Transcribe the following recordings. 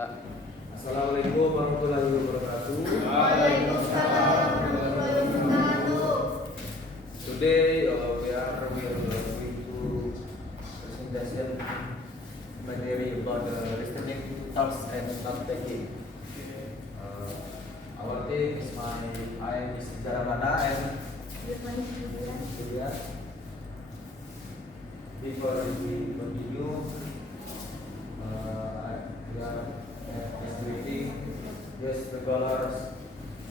Assalamualaikum warahmatullahi wabarakatuh. Waalaikumsalam warahmatullahi wabarakatuh. Today we are going to presentation material about listening to talks and not taking. Our team is I am Mr. Jaramana and Julia. Before we continue, we are reading. Yes, the colors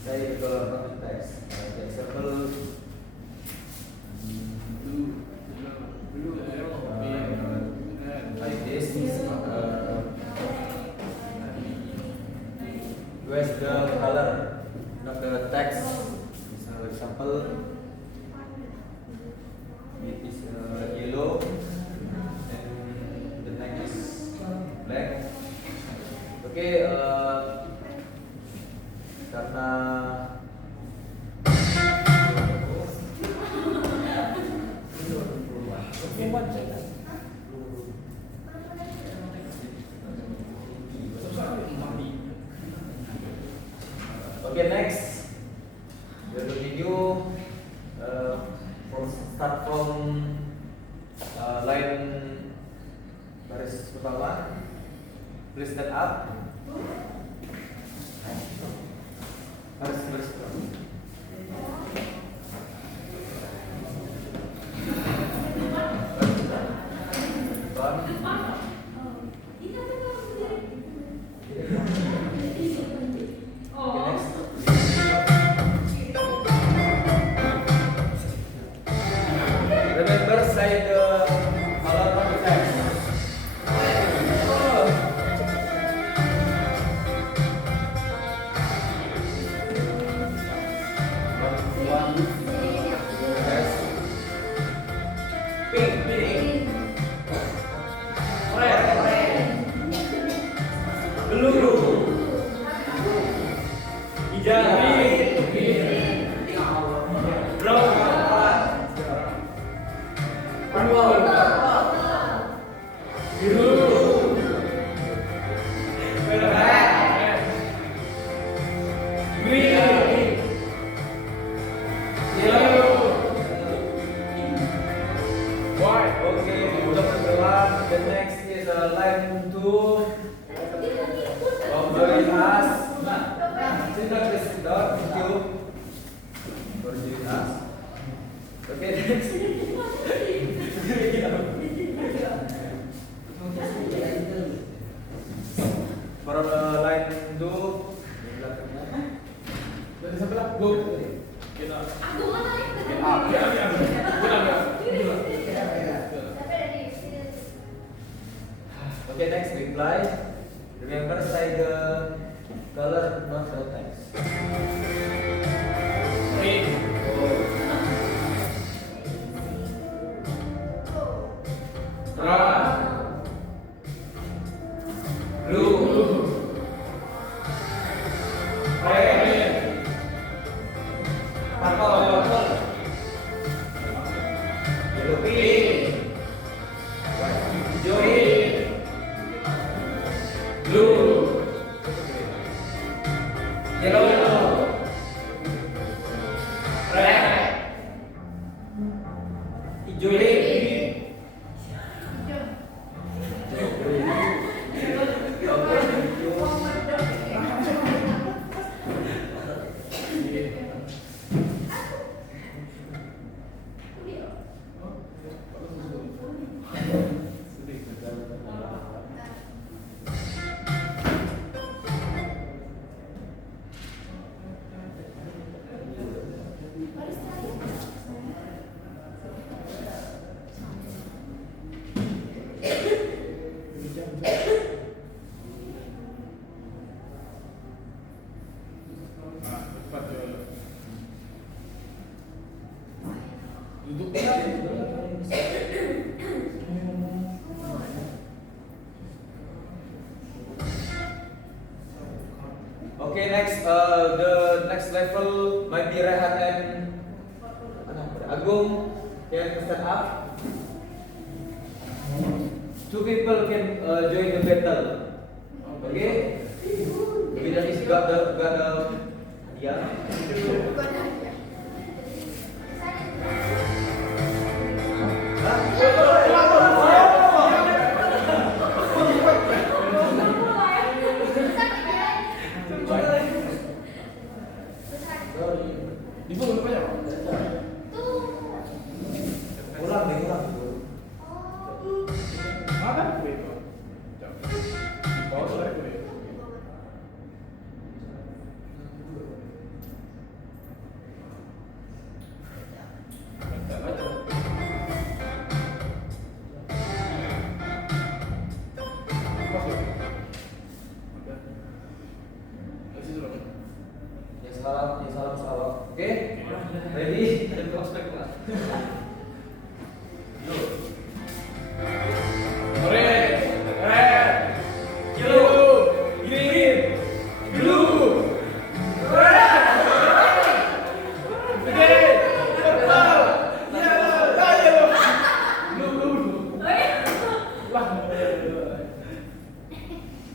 say the color of the text. The example like this. Where's the color, not the text? So example, it is yellow and the next is black. Oke, karena oke, next we continue start from line baris pertama. Please stand up. Baris pertama. Remember, say the color of the text. Pink. Red. Blue. Hijau. Brown. Biru. Merah. Green. Yellow. White. Okay, udah bergerak. The next is line 2 of Doritas. Sit down, thank you. Doritas. Okay, next. For line 2 di belakangnya. Dari sebelah. Go. Get up. Okay, next reply. Remember, say the color, not the text. Pink. Brown. Blue. Red. Purple. Yellow. Pink. Hijau. Blue. Yellow. Red. Hijau. Okay, next the next level might be Rehan and Agung. Can stand up. Two people can join the battle. Okay. got the hadiah. Bukan hadiah. Di bawah banyak. Ulang deh, ulang. Ada kue itu. Di bawah tuh ada kue. Baca. Pas ya? Udah. Kasih dulu. Yang salam. Oke? Ready? Yo. Orange, red, yellow, green, blue, red, again, purple, yellow, blue. Lah,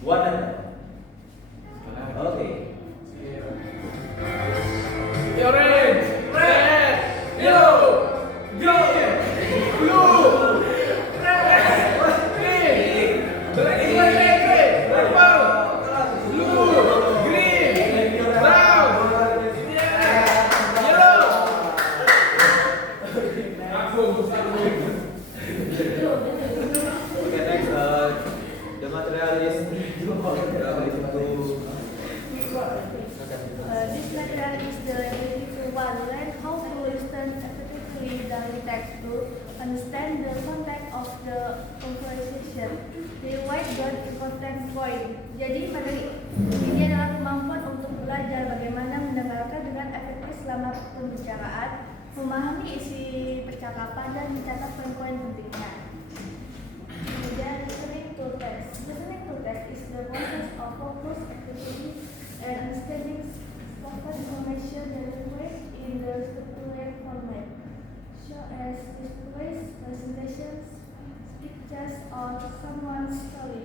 One. Oke. orange, red, yellow, green, blue, red, green, purple, blue, green, brown, yellow. Okay, next. The material is This material is the beautiful one. Learn how to listen effectively the text to understand the content of the conversation. They write down important point. Jadi materi ini adalah kemampuan untuk belajar bagaimana mendengarkan dengan efektif selama pembicaraan, memahami isi percakapan dan mencatat poin-poin pentingnya. Kemudian listening to text. Listening to text is the process of focus activity and understanding spoken information delivered in the structured format, such as displays, presentations, pictures, or someone's story.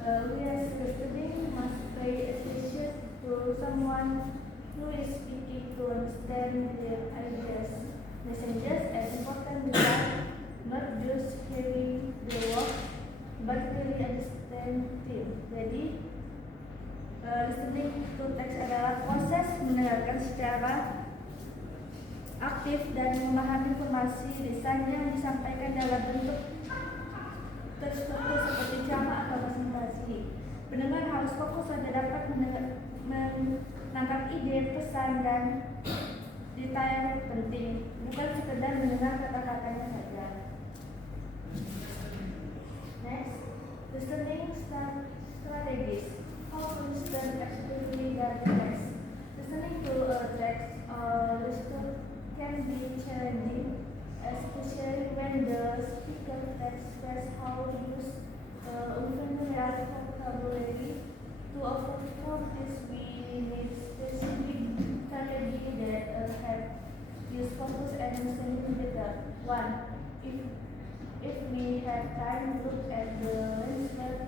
Whereas listening must pay attention to someone who is speaking to understand their ideas, messages, and important design, not just hearing the word, but really understand them. Jadi, listening to text adalah proses mendengarkan secara aktif dan memahami informasi lisan yang disampaikan dalam bentuk terstruktur seperti ceramah atau presentasi. Pendengar harus fokus pada dapat menangkap ide, pesan, dan detail penting, bukan sekedar mendengar kata-katanya saja. Next, listening strategies. How to listen effectively than text. Listening to a text or listener can be challenging, especially when the speaker expresses how to use unfamiliar vocabulary. To overcome this, we need specific strategy that help use focus and listening better. 1. If we have time, look at the listener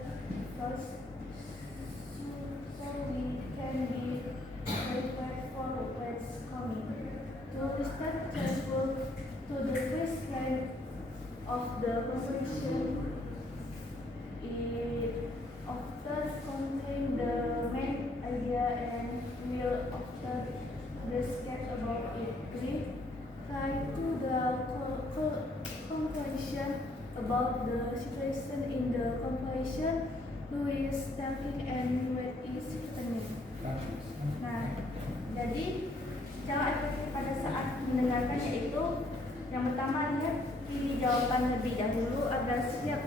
first, so we can be prepared for what's coming. To listen carefully to the first line of the conversation, it often contains the main idea and will often discuss about it. 3. Try to the conclusion about the situation in the conversation, who is talking and what is happening. Nah, jadi cara efektif pada saat mendengarkan yaitu yang pertama, lihat pilih jawaban lebih dahulu agar siap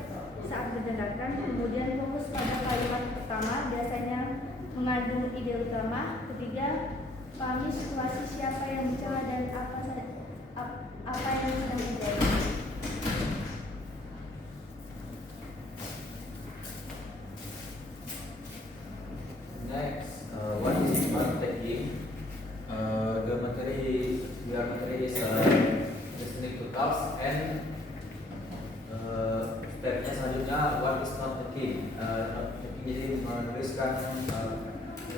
saat mendengarkan. Kemudian fokus pada kalimat pertama, biasanya mengandung ide utama. Ketiga, pahami situasi siapa yang bicara dan apa yang sedang terjadi. Next, what is smart taking? The material is listening to talks and stepnya selanjutnya what is not taking. Not taking jadi menuliskan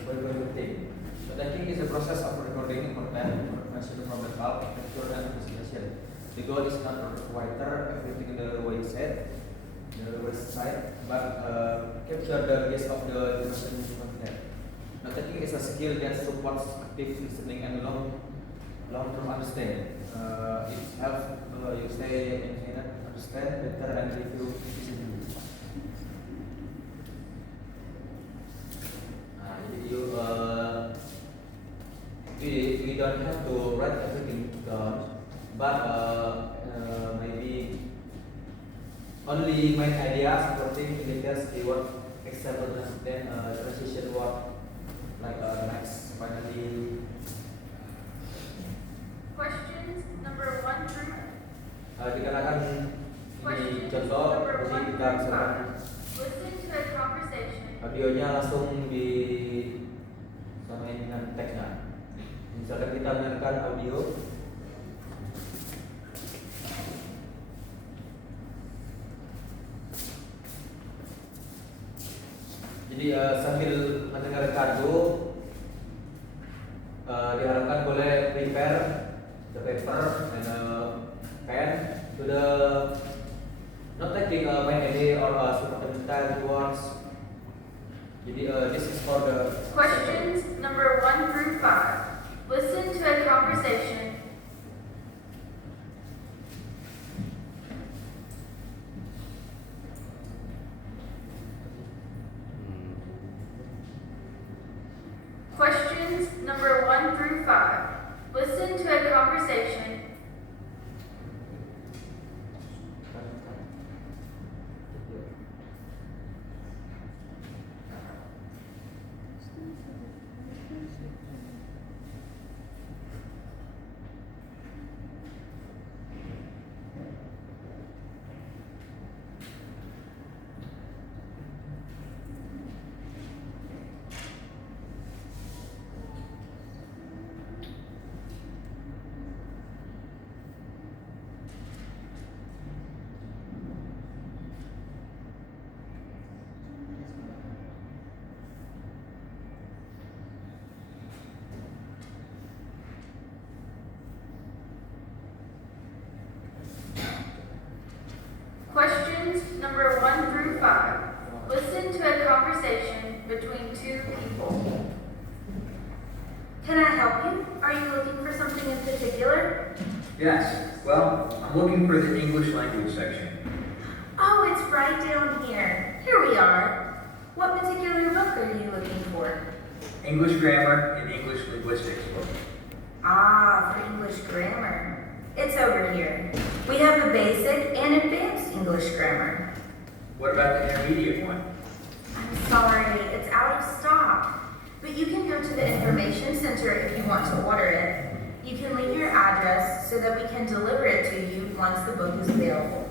very very good thing. But I think it's a process of recording content, information from the cloud, capture and investigation. The goal is not to writer everything the way it said, the website, but capture the gist of the information content. But I think it's a skill that supports active listening and long-term understanding. It helps you stay in understand better and review listening. We don't have to write everything down, but maybe only main ideas, supporting indicators, keyword, example, then transition word, like next, finally. Questions number 1 through Dikarenakan ini contoh, jadi kita misalkan listen to a conversation. audionya langsung di samain dengan teksnya. Misalkan kita mendengarkan audio, jadi sambil mendengarkan itu diharapkan boleh prepare the paper and pen to the not taking main idea or supplemental words. Jadi this is for the Questions number 1 through 5. Listen to a conversation. Questions number 1 through 5. Listen to a conversation. Questions number 1 through 5. Listen to a conversation between 2 people. Can I help you? Are you looking for something in particular? Yes, well, I'm looking for the English language section. Oh, it's right down here. Here we are. What particular book are you looking for? English grammar and English linguistics book. Ah, for English grammar. It's over here. We have the basic and advanced English grammar. What about the intermediate one? I'm sorry, it's out of stock. But you can go to the information center if you want to order it. You can leave your address so that we can deliver it to you once the book is available.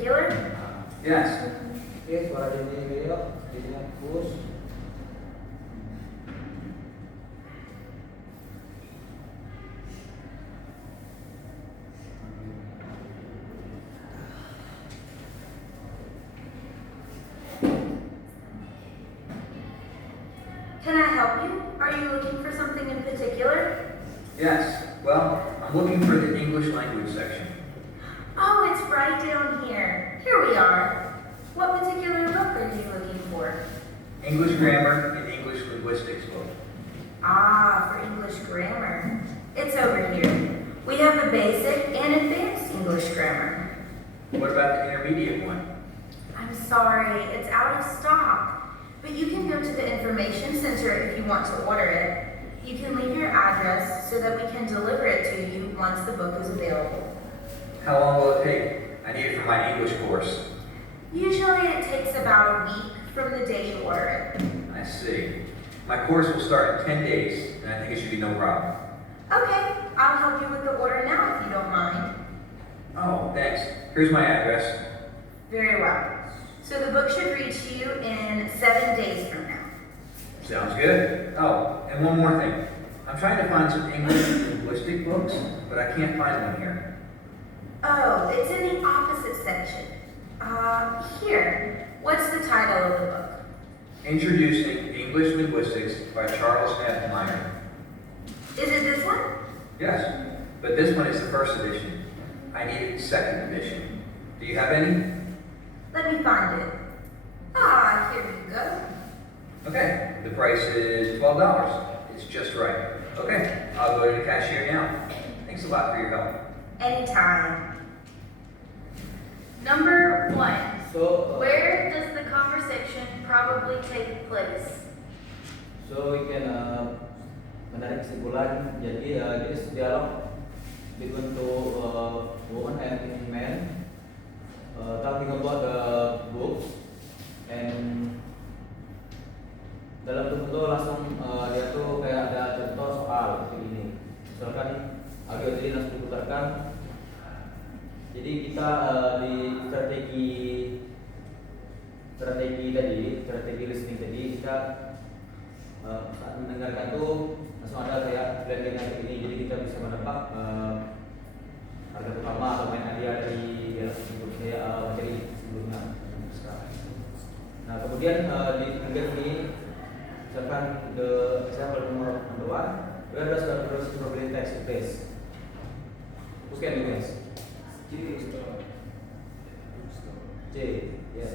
particular? Yes. Oke, suara Denny belok, Denny push. Can I help you? Are you looking for something in particular? Yes. Well, I'm looking for the English language section. Oh, it's right down here. Here we are. What particular book are you looking for? English grammar and English linguistics book. Ah, for English grammar. It's over here. We have the basic and advanced English grammar. What about the intermediate one? I'm sorry, it's out of stock. But you can go to the information center if you want to order it. You can leave your address so that we can deliver it to you once the book is available. How long will it take? I need it for my English course. Usually it takes about a week from the day you order it. I see. My course will start in 10 days, and I think it should be no problem. Okay, I'll help you with the order now if you don't mind. Oh, thanks. Here's my address. Very well. So the book should reach you in 7 days from now. Sounds good. Oh, and one more thing. I'm trying to find some English linguistic books, but I can't find one here. Oh, it's in the opposite section. Here. What's the title of the book? Introducing English Linguistics by Charles F. Meyer. Is it this one? Yes, but this one is the first edition. I need a second edition. Do you have any? Let me find it. Ah, here you go. Okay, the price is $12. It's just right. Okay, I'll go to the cashier now. Thanks a lot for your help. Anytime. Number 1. So, Where does the conversation probably take place? so we can menarik kesimpulan. Jadi this dialog between two woman and man talking about the book, and dalam buku itu langsung dia tuh kayak ada contoh soal seperti ini. Misalkan audio tadi langsung diputarkan. Jadi kita di strategi listening tadi kita saat mendengarkan tuh langsung ada kayak blending kayak ini. Jadi kita bisa menebak harga utama atau main idea dari dialog tersebut saya materi sebelumnya. Nah kemudian di bagian ini misalkan the example number 1, where does the probability takes place? Who can you guess? C. Yes.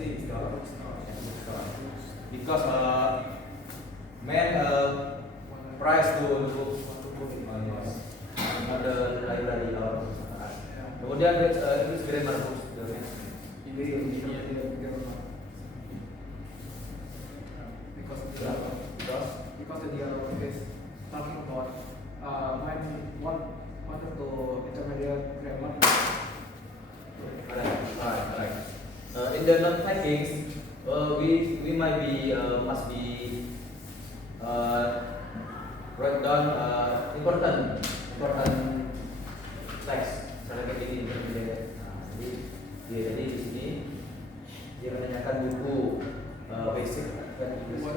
Because man price to ada library or kemudian English grammar books. Because the dialogue is talking about one of the intermediate grammar. Right. In the non-takings, we might be must be write down important text. Misalnya kayak gini intermediate. Jadi di sini dia menanyakan buku basic dan English.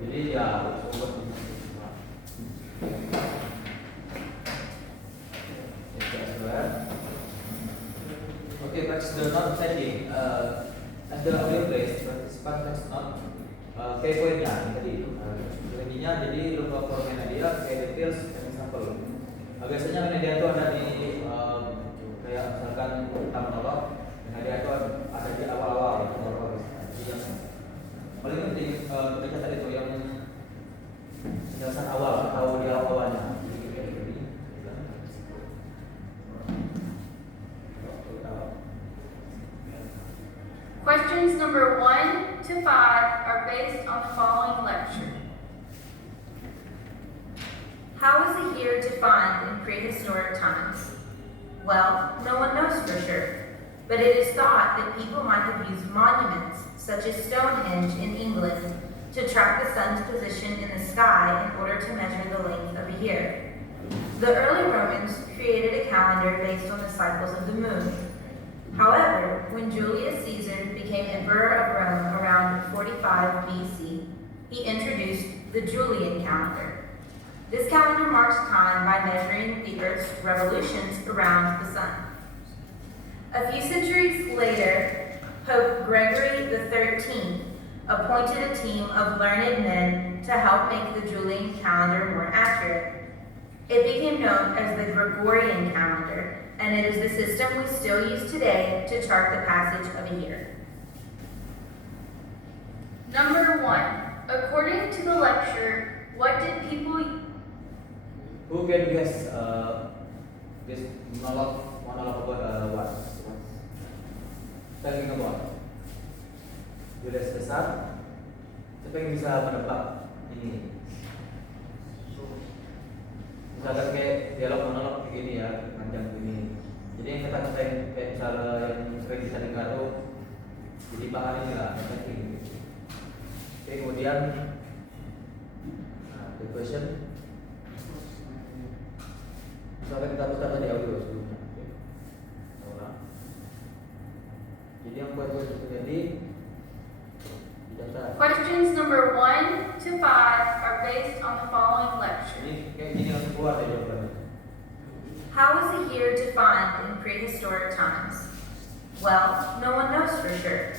Jadi ya buat okay, that's the not taking. As the audio plays, participant has not kayak poinnya tadi. Intinya jadi lu ke poinnya dia kayak details dan example. Biasanya media itu ada di kayak misalkan kita menolong, media itu ada di awal-awal menolong. Jadi yang paling penting ketika tadi itu yang penjelasan awal atau dialog awalnya. Questions number 1 to 5 are based on the following lecture. How was it here defined in prehistoric times? Well, no one knows for sure, but it is thought that people might have used monuments, such as Stonehenge in England, to track the sun's position in the sky in order to measure the length of a year. The early Romans created a calendar based on the cycles of the moon. 45 BC, he introduced the Julian calendar. This calendar marks time by measuring the Earth's revolutions around the sun. A few centuries later, Pope Gregory XIII appointed a team of learned men to help make the Julian calendar more accurate. It became known as the Gregorian calendar, and it is the system we still use today to chart the passage of a year. Number 1. According to the lecture, what did people Who can guess this monologue about what? Talking about Julius Caesar. Siapa yang bisa menebak ini? Misalkan kayak dialog monolog kayak gini ya, panjang gini. Jadi yang kata-kata yang kayak misalnya yang sering kita dengar tuh, jadi bahan ini lah, penting. Oke, kemudian the question. Misalkan kita putar tadi audio sebelumnya. Oke. Orang. Jadi yang buat terjadi data. Questions number 1 to 5 are based on the following lecture. Ini kayak gini langsung keluar ya jawabannya. How was the year defined in prehistoric times? Well, no one knows for sure,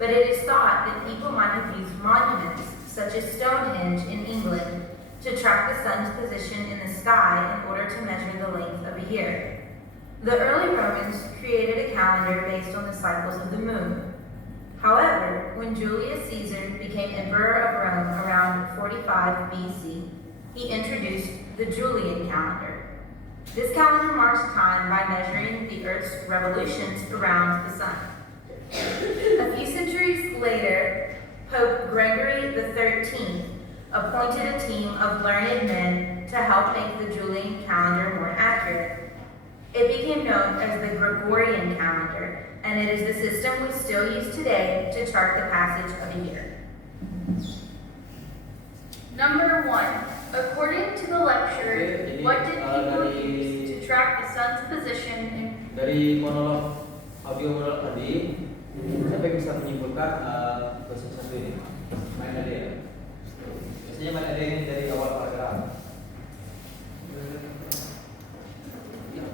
but it is thought that people might have used monuments, such as Stonehenge in England, to track the sun's position in the sky in order to measure the length of a year. The early Romans created a calendar based on the cycles of the moon. However, when Julius Caesar became emperor of Rome around 45 BC, he introduced the Julian calendar. This calendar marks time by measuring the Earth's revolutions around the sun. A few centuries later, Pope Gregory XIII appointed a team of learned men to help make the Julian calendar more accurate. It became known as the Gregorian calendar, and it is the system we still use today to chart the passage of a year. Number 1. According to the lecture, what did people use to track the sun's position in Dari monolog audio monolog tadi, siapa yang bisa menyimpulkan question satu ini? Main ada ya? Biasanya main ada ini dari awal paragraf.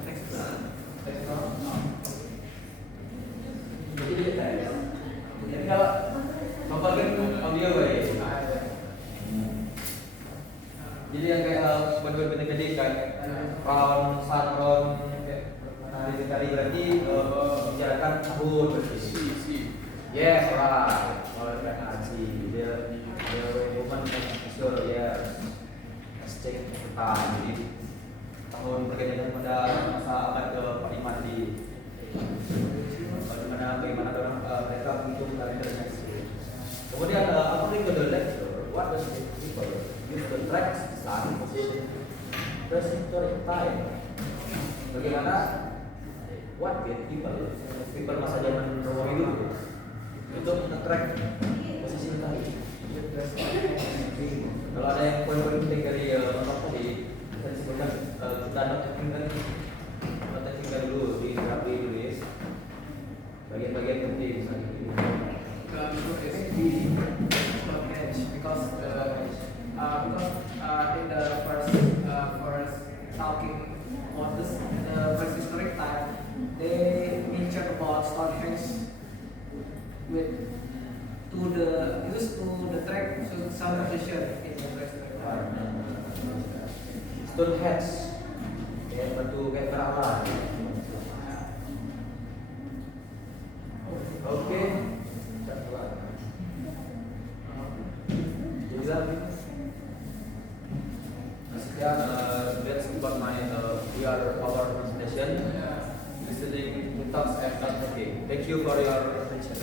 Teks jadi teks. Jadi kalau memperkan audio baik. Jadi yang kayak bener-bener gede kayak round, satron, hari berarti membicarakan tahun berarti. Yes, right. Kalau kita ngaji, dia woman sure ya cek tahun. Jadi tahun pergantian pada masa abad ke-5 di bagaimana orang mereka menghitung kalendernya. Kemudian according to the lecture, what does it people use the tracks sun position prehistoric time? Bagaimana what did people masa zaman Romawi dulu untuk men-track posisi matahari? Kalau ada yang poin-poin penting dari apa tadi, bisa disebutkan kita notating dulu di rapi tulis bagian-bagian penting misalnya ini. Because in the first talking about this in the prehistoric time, they mentioned about Stonehenge used to the track sun position in the prehistoric time. Stonehenge kayak batu kayak perawan. Oke. Sekian that's about my we are our presentation. Listening to talks and not talking. Thank you for your attention.